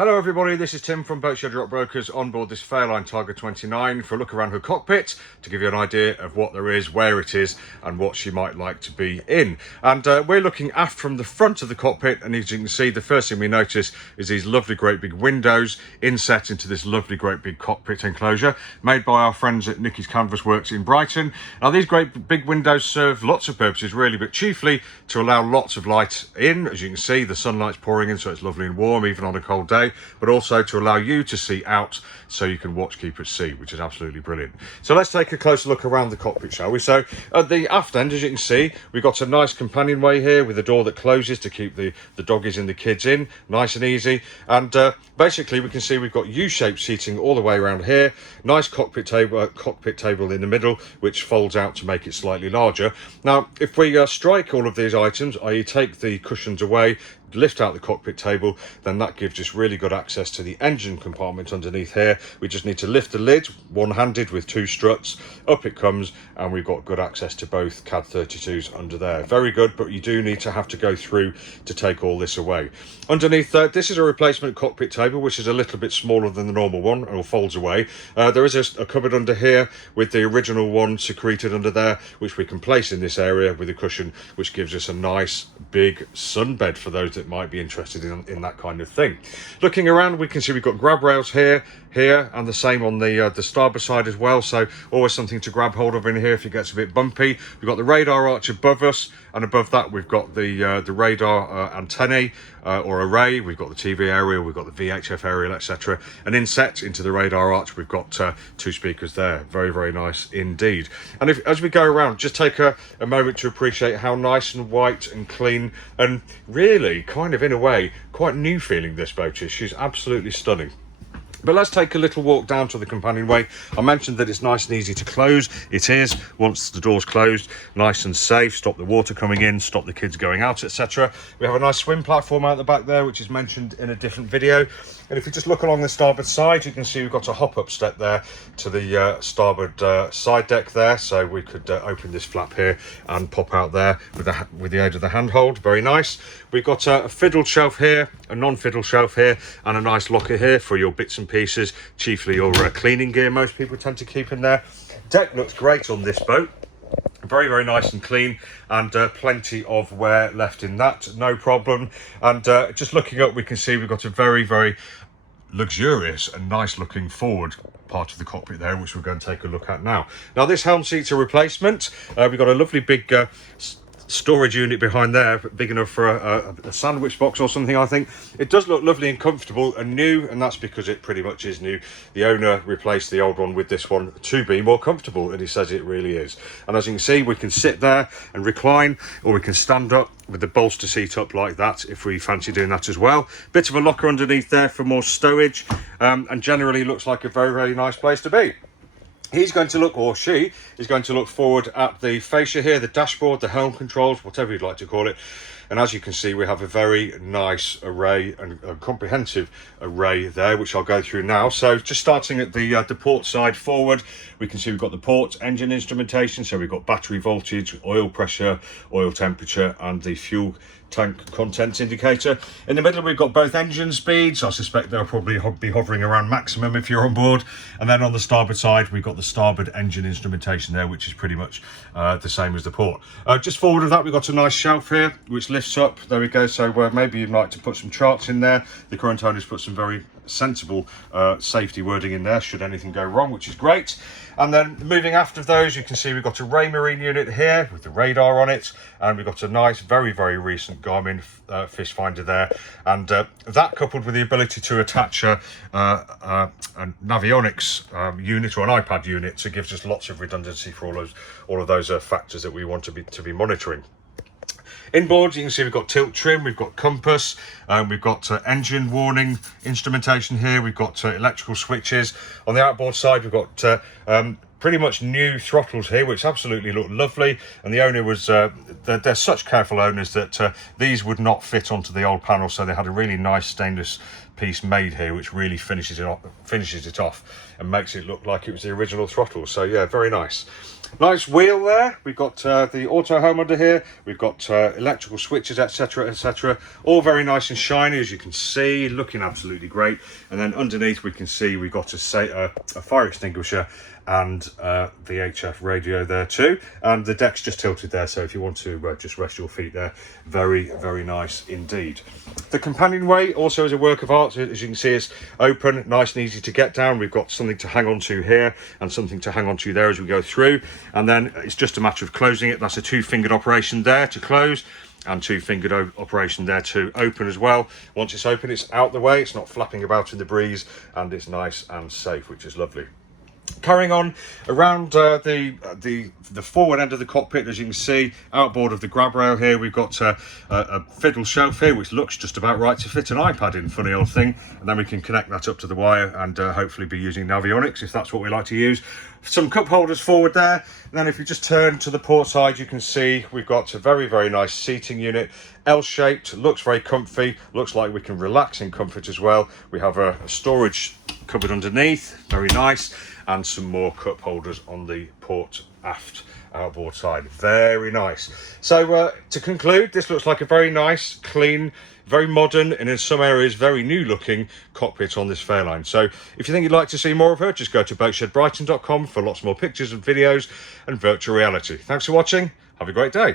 Hello everybody, this is Tim from Boatshed Brokers on board this Fairline Targa 29 for a look around her cockpit to give you an idea of what there is, where it is and what she might like to be in. And we're looking aft from the front of the cockpit, and as you can see, the first thing we notice is these lovely great big windows inset into this lovely great big cockpit enclosure made by our friends at Nicky's Canvas Works in Brighton. Now these great big windows serve lots of purposes really, but chiefly to allow lots of light in. As you can see, the sunlight's pouring in, so it's lovely and warm even on a cold day, but also to allow you to see out so you can watch keep at sea, which is absolutely brilliant. So let's take a closer look around the cockpit, shall we? So at the aft end, as you can see, we've got a nice companionway here with a door that closes to keep the doggies and the kids in, nice and easy. And basically we can see we've got U-shaped seating all the way around here, nice cockpit table in the middle, which folds out to make it slightly larger. Now if we strike all of these items, i.e. take the cushions away, lift out the cockpit table, then that gives us really good access to the engine compartment underneath here. We just need to lift the lid one-handed with two struts, up it comes, and we've got good access to both CAD 32s under there. Very good, but you do need to have to go through to take all this away. Underneath that, this is a replacement cockpit table, which is a little bit smaller than the normal one and folds away. There is a cupboard under here with the original one secreted under there, which we can place in this area with a cushion, which gives us a nice big sunbed for those that might be interested in that kind of thing. Looking around, we can see we've got grab rails here, and the same on the starboard side as well, so always something to grab hold of in here if it gets a bit bumpy. We've got the radar arch above us, and above that we've got the radar antennae or array. We've got the TV aerial, we've got the VHF aerial, etc. And inset into the radar arch we've got two speakers there. Very, very nice indeed. And as we go around, just take a moment to appreciate how nice and white and clean and really kind of in a way quite new feeling this boat is. She's absolutely stunning. But let's take a little walk down to the companionway. I mentioned that it's nice and easy to close. It is, once the door's closed, nice and safe, stop the water coming in, stop the kids going out, etc. We have a nice swim platform out the back there, which is mentioned in a different video. And if you just look along the starboard side, you can see we've got a hop-up step there to the starboard side deck there. So we could open this flap here and pop out there with the aid of the handhold. Very nice. We've got a fiddle shelf here, a non-fiddle shelf here, and a nice locker here for your bits and pieces, chiefly your cleaning gear most people tend to keep in there. Deck looks great on this boat. Very, very nice and clean, and plenty of wear left in that, no problem. And just looking up, we can see we've got a very, very luxurious and nice looking forward part of the cockpit there, which we're going to take a look at now. Now this helm seat's a replacement. We've got a lovely big storage unit behind there, big enough for a sandwich box or something. I think it does look lovely and comfortable and new, and that's because it pretty much is new. The owner replaced the old one with this one to be more comfortable, and he says it really is. And as you can see, we can sit there and recline, or we can stand up with the bolster seat up like that if we fancy doing that as well. Bit of a locker underneath there for more stowage, and generally looks like a very, very nice place to be. He's going to look, or she is going to look forward at the fascia here, the dashboard, the helm controls, whatever you'd like to call it. And as you can see, we have a very nice array and a comprehensive array there, which I'll go through now. So just starting at the port side forward, we can see we've got the port engine instrumentation. So we've got battery voltage, oil pressure, oil temperature, and the fuel tank contents indicator. In the middle, we've got both engine speeds. I suspect they'll probably be hovering around maximum if you're on board. And then on the starboard side, we've got the starboard engine instrumentation there, which is pretty much the same as the port. Just forward of that, we've got a nice shelf here, which lifts up. There we go. So maybe you'd like to put some charts in there. The current owner's put some very sensible safety wording in there should anything go wrong, which is great. And then moving after those, you can see we've got a Ray Marine unit here with the radar on it, and we've got a nice, very, very recent Garmin fish finder there, and that coupled with the ability to attach a Navionics unit or an iPad unit, so gives us lots of redundancy for all of those factors that we want to be monitoring. Inboard, you can see we've got tilt trim, we've got compass, we've got engine warning instrumentation here, we've got electrical switches. On the outboard side, we've got pretty much new throttles here, which absolutely look lovely. And the owner was, they're such careful owners that these would not fit onto the old panel, so they had a really nice stainless piece made here, which really finishes it off and makes it look like it was the original throttle. So yeah, very nice. Nice wheel there. We've got the auto home under here. We've got electrical switches, etc, etc. All very nice and shiny, as you can see, looking absolutely great. And then underneath we can see we've got a fire extinguisher and VHF radio there too. And the deck's just tilted there, so if you want to just rest your feet there, very, very nice indeed. The companionway also is a work of art. As you can see, it's open, nice and easy to get down. We've got something to hang on to here and something to hang on to there as we go through. And then it's just a matter of closing it. That's a two-fingered operation there to close, and two-fingered operation there to open as well. Once it's open, it's out the way, it's not flapping about in the breeze, and it's nice and safe, which is lovely. Carrying on around the forward end of the cockpit, as you can see, outboard of the grab rail here, we've got a fiddle shelf here, which looks just about right to fit an iPad in, funny old thing. And then we can connect that up to the wire and hopefully be using Navionics if that's what we like to use. Some cup holders forward there. And then if you just turn to the port side, you can see we've got a very, very nice seating unit. L-shaped, looks very comfy, looks like we can relax in comfort as well. We have a storage cupboard underneath, very nice, and some more cup holders on the port aft outboard side. Very nice. So to conclude, this looks like a very nice, clean, very modern, and in some areas very new looking cockpit on this Fairline. So if you think you'd like to see more of her, just go to boatshedbrighton.com for lots more pictures and videos and virtual reality. Thanks for watching. Have a great day.